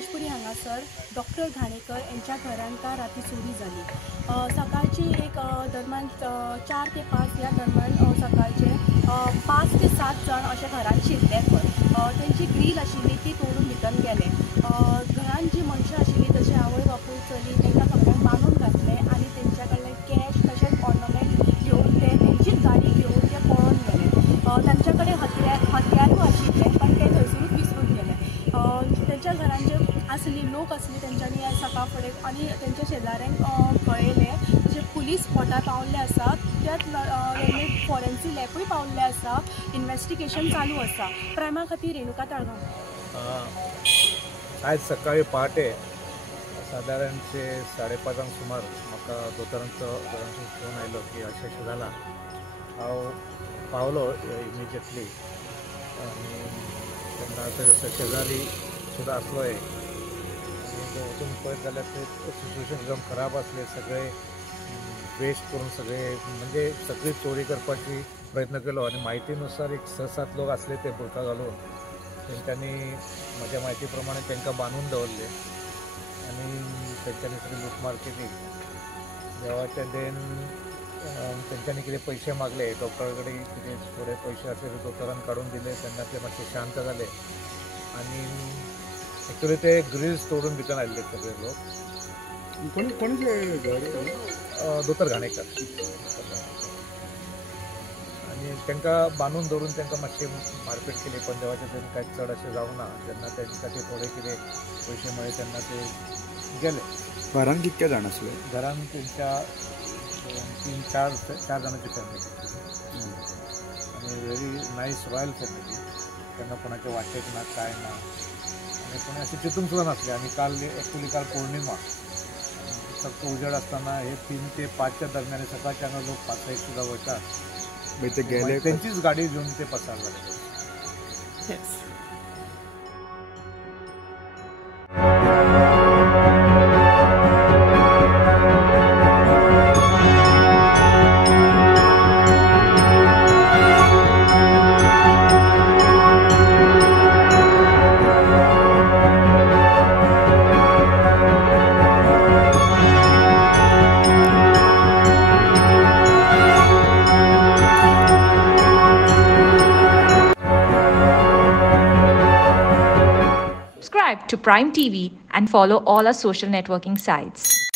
गणेशपुरी हांगासर डॉक्टर घाणेकर यांच्या घरान का राती चोरी जाली। सकाळची एक दरम्यान 4 ते 5 या दरम्यान सकाळचे 5 ते 7 जण अशे घरान शिरले खंय। तेंची ग्रील आशिल्ली ती तोडून भितर गेले। घरान जी मनशां आशिल्ली तशें आवय बापूय चली तांकां सगळ्यांक बांदून घातले आनी तेंच्या कडल्यान कॅश तशेंच ऑर्नमेंट घेवन ते तेंचीच गाडी घेवन ते पळोवन गेले। तांच्या कडेन हत्यारूय आशिल्ले पण ते थंयसरूच विसरून गेले। तेंच्या घरान जे आसली लोक आसली तेंच्यांनी सकाळ फुडें आनी तेंच्या शेजाऱ्यांक कळयले जे पुलीस स्पॉटार पावल्ले आसा त्याच फॉरेन्सिक लॅबूय पावल्ले आसा। इन्वेस्टिगेशन चालू आसा। क्रायमा खातीर रेणुका ताळगांव। आज सकाळी पहाटे साधारणशे 5:30 सुमार म्हाका दोतोरांचो घरांतून फोन आयलो की अशें जाला। हांव पावलो इमिजिएटली आनी तेन्ना जसो शेजारी सुद्दां आसलो आनी वचून पळयत जाल्यार ते सिच्युएशन एकदम खराब आसले। सगळे वेस्ट करून म्हणजे सगळी चोरी करपाची प्रयत्न केलो आनी म्हायतीनुसार एक 6-7 लोक आसले ते बुरका घालून तेंच्यांनी म्हज्या म्हायती प्रमाणे तांकां बांदून दवरले आनी तेंच्यांनी सगळी लुटमार केली। देवाच्या देन तेंच्यांनी कितें पयशे मागले डॉक्टरा कडेन कितें थोडे पयशे आसले दोतोरान काडून दिले तेन्ना ते मातशे शांत जाले आनी एक्चुअली ते ग्रिल्स तोडून भितर आयिल्ले सगळे लोक। दोतोर घाणेकर आनी तांकां बांदून दवरून तांकां मातशी मारपीट केली पण देवाच्या देन कांय चड अशें जावं ना। जेन्ना तेंचे खातीर थोडे कितें पयशे मेळ्ळे तेन्ना ते गेले। घरान कितके जाण आसले? घरान तेंच्या 3-4 जाणांची फॅमिली आनी व्हेरी नायस रॉयल फॅमिली। तेन्ना कोणाचे वाटेक ना कांय ना आनी कोणी अशें चिंतूंक सुद्दां नासले। आनी एक्चुअली काल पौर्णिमा फक्त उजेड आसतना हे 3 ते 5च्या दरम्यान सकाळचे हांगा लोक 5-6 सुद्दां वयतात ते गेले तेंचीच गाडी घेवन ते पसार जाले। Subscribe to Prime TV and follow all our social networking sites.